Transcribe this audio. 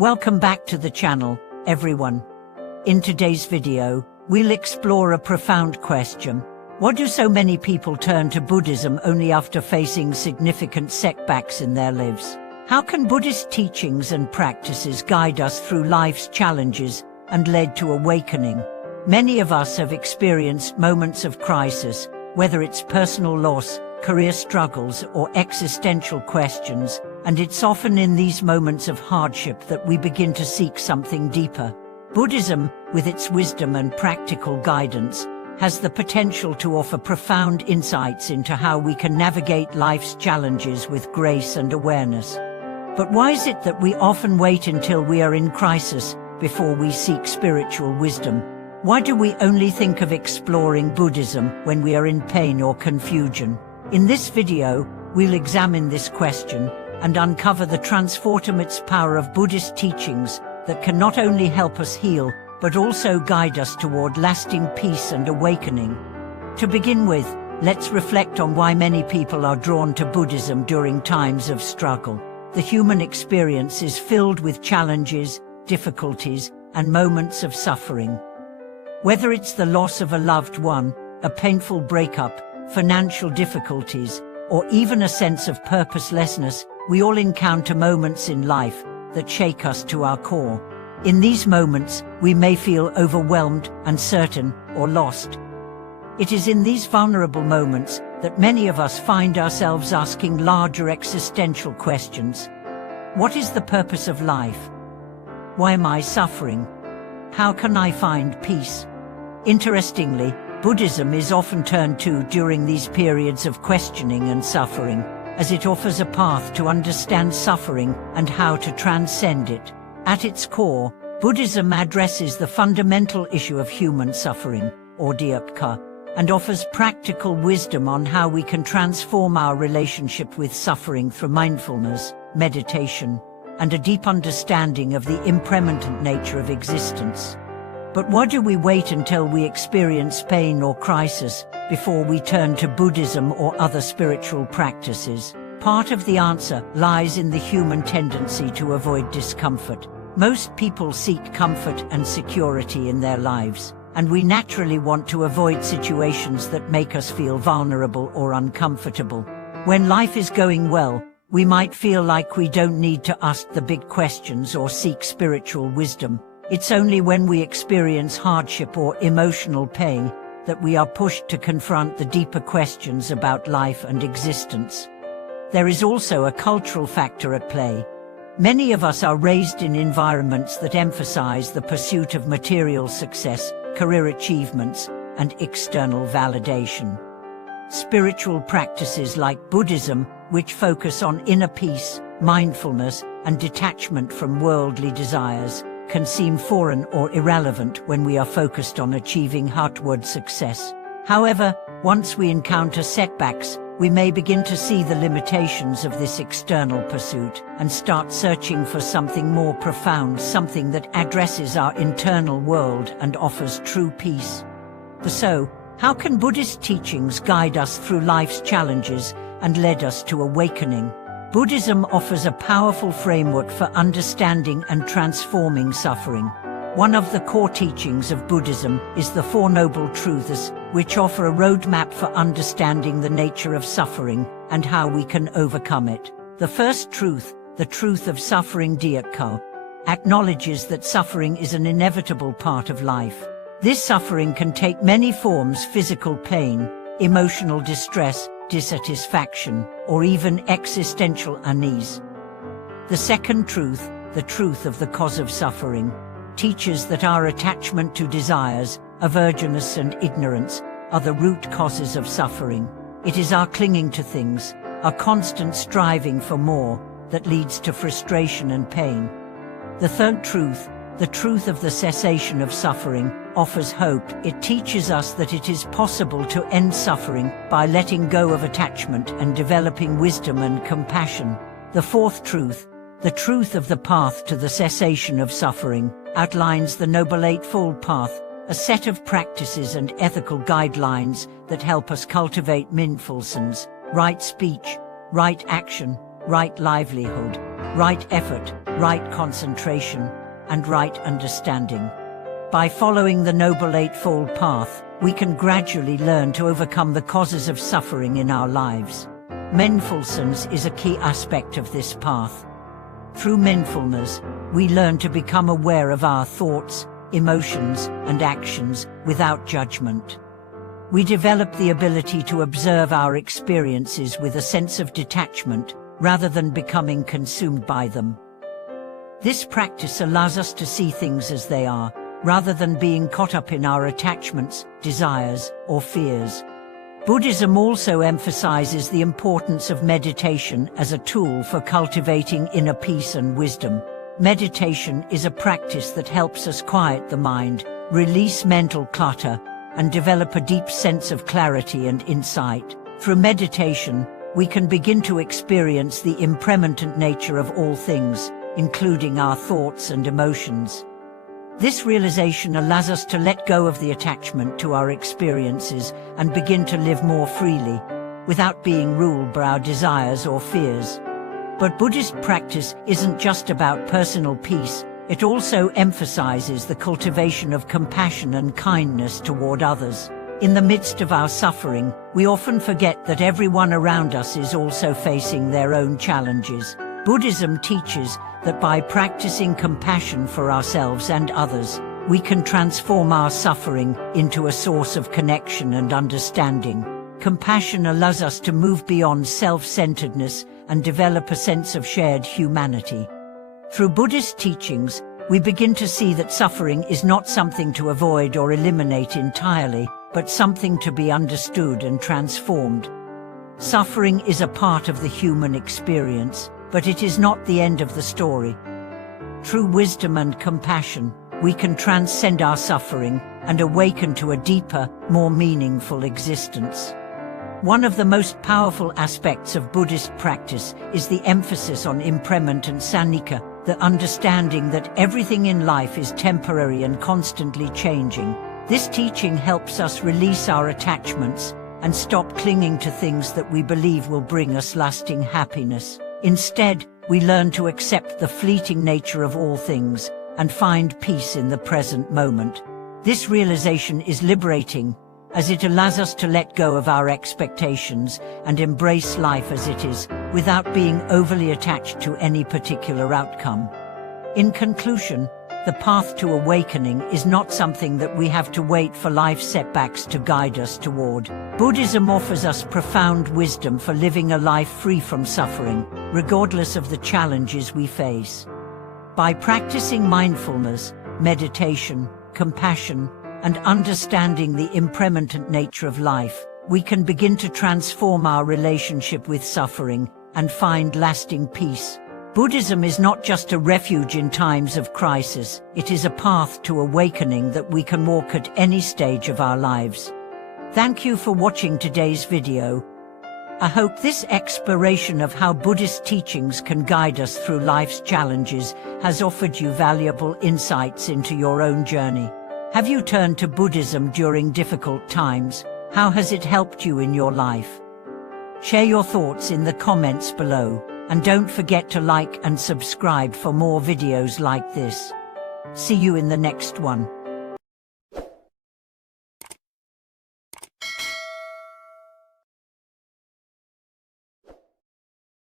Welcome back to the channel, everyone. In today's video, we'll explore a profound question. Why do so many people turn to Buddhism only after facing significant setbacks in their lives? How can Buddhist teachings and practices guide us through life's challenges and lead to awakening? Many of us have experienced moments of crisis, whether it's personal loss, career struggles, or existential questions, and it's often in these moments of hardship that we begin to seek something deeper. Buddhism, with its wisdom and practical guidance, has the potential to offer profound insights into how we can navigate life's challenges with grace and awareness. But why is it that we often wait until we are in crisis before we seek spiritual wisdom? Why do we only think of exploring Buddhism when we are in pain or confusion? In this video, we'll examine this question and uncover the transformative power of Buddhist teachings that can not only help us heal, but also guide us toward lasting peace and awakening. To begin with, let's reflect on why many people are drawn to Buddhism during times of struggle. The human experience is filled with challenges, difficulties, and moments of suffering. Whether it's the loss of a loved one, a painful breakup, financial difficulties, or even a sense of purposelessness, we all encounter moments in life that shake us to our core. In these moments, we may feel overwhelmed, uncertain, or lost. It is in these vulnerable moments that many of us find ourselves asking larger existential questions. What is the purpose of life? Why am I suffering? How can I find peace? Interestingly, Buddhism is often turned to during these periods of questioning and suffering, as it offers a path to understand suffering and how to transcend it. At its core, Buddhism addresses the fundamental issue of human suffering, or dukkha, and offers practical wisdom on how we can transform our relationship with suffering through mindfulness, meditation, and a deep understanding of the impermanent nature of existence. But why do we wait until we experience pain or crisis before we turn to Buddhism or other spiritual practices? Part of the answer lies in the human tendency to avoid discomfort. Most people seek comfort and security in their lives, and we naturally want to avoid situations that make us feel vulnerable or uncomfortable. When life is going well, we might feel like we don't need to ask the big questions or seek spiritual wisdom. It's only when we experience hardship or emotional pain that we are pushed to confront the deeper questions about life and existence. There is also a cultural factor at play. Many of us are raised in environments that emphasize the pursuit of material success, career achievements, and external validation. Spiritual practices like Buddhism, which focus on inner peace, mindfulness, and detachment from worldly desires, can seem foreign or irrelevant when we are focused on achieving outward success. However, once we encounter setbacks, we may begin to see the limitations of this external pursuit and start searching for something more profound, something that addresses our internal world and offers true peace. So, how can Buddhist teachings guide us through life's challenges and lead us to awakening? Buddhism offers a powerful framework for understanding and transforming suffering. One of the core teachings of Buddhism is the Four Noble Truths, which offer a roadmap for understanding the nature of suffering and how we can overcome it. The first truth, the truth of suffering dukkha, acknowledges that suffering is an inevitable part of life. This suffering can take many forms: physical pain, emotional distress, dissatisfaction, or even existential unease. The second truth, the truth of the cause of suffering, teaches that our attachment to desires, aversions and ignorance are the root causes of suffering. It is our clinging to things, our constant striving for more, that leads to frustration and pain. The third truth, the truth of the cessation of suffering, offers hope. It teaches us that it is possible to end suffering by letting go of attachment and developing wisdom and compassion. The fourth truth, the truth of the path to the cessation of suffering, outlines the Noble Eightfold Path, a set of practices and ethical guidelines that help us cultivate mindfulness, right speech, right action, right livelihood, right effort, right concentration, and right understanding. By following the Noble Eightfold Path, we can gradually learn to overcome the causes of suffering in our lives. Mindfulness is a key aspect of this path. Through mindfulness, we learn to become aware of our thoughts, emotions, and actions without judgment. We develop the ability to observe our experiences with a sense of detachment, rather than becoming consumed by them. This practice allows us to see things as they are, rather than being caught up in our attachments, desires, or fears. Buddhism also emphasizes the importance of meditation as a tool for cultivating inner peace and wisdom. Meditation is a practice that helps us quiet the mind, release mental clutter, and develop a deep sense of clarity and insight. Through meditation, we can begin to experience the impermanent nature of all things, including our thoughts and emotions. This realization allows us to let go of the attachment to our experiences and begin to live more freely, without being ruled by our desires or fears. But Buddhist practice isn't just about personal peace, it also emphasizes the cultivation of compassion and kindness toward others. In the midst of our suffering, we often forget that everyone around us is also facing their own challenges. Buddhism teaches that by practicing compassion for ourselves and others, we can transform our suffering into a source of connection and understanding. Compassion allows us to move beyond self-centeredness and develop a sense of shared humanity. Through Buddhist teachings, we begin to see that suffering is not something to avoid or eliminate entirely, but something to be understood and transformed. Suffering is a part of the human experience, but it is not the end of the story. Through wisdom and compassion, we can transcend our suffering and awaken to a deeper, more meaningful existence. One of the most powerful aspects of Buddhist practice is the emphasis on impermanence and sanicca, the understanding that everything in life is temporary and constantly changing. This teaching helps us release our attachments and stop clinging to things that we believe will bring us lasting happiness. Instead, we learn to accept the fleeting nature of all things and find peace in the present moment. This realization is liberating, as it allows us to let go of our expectations and embrace life as it is, without being overly attached to any particular outcome. In conclusion, the path to awakening is not something that we have to wait for life setbacks to guide us toward. Buddhism offers us profound wisdom for living a life free from suffering, regardless of the challenges we face. By practicing mindfulness, meditation, compassion, and understanding the impermanent nature of life, we can begin to transform our relationship with suffering and find lasting peace. Buddhism is not just a refuge in times of crisis, it is a path to awakening that we can walk at any stage of our lives. Thank you for watching today's video. I hope this exploration of how Buddhist teachings can guide us through life's challenges has offered you valuable insights into your own journey. Have you turned to Buddhism during difficult times? How has it helped you in your life? Share your thoughts in the comments below, and don't forget to like and subscribe for more videos like this. See you in the next one.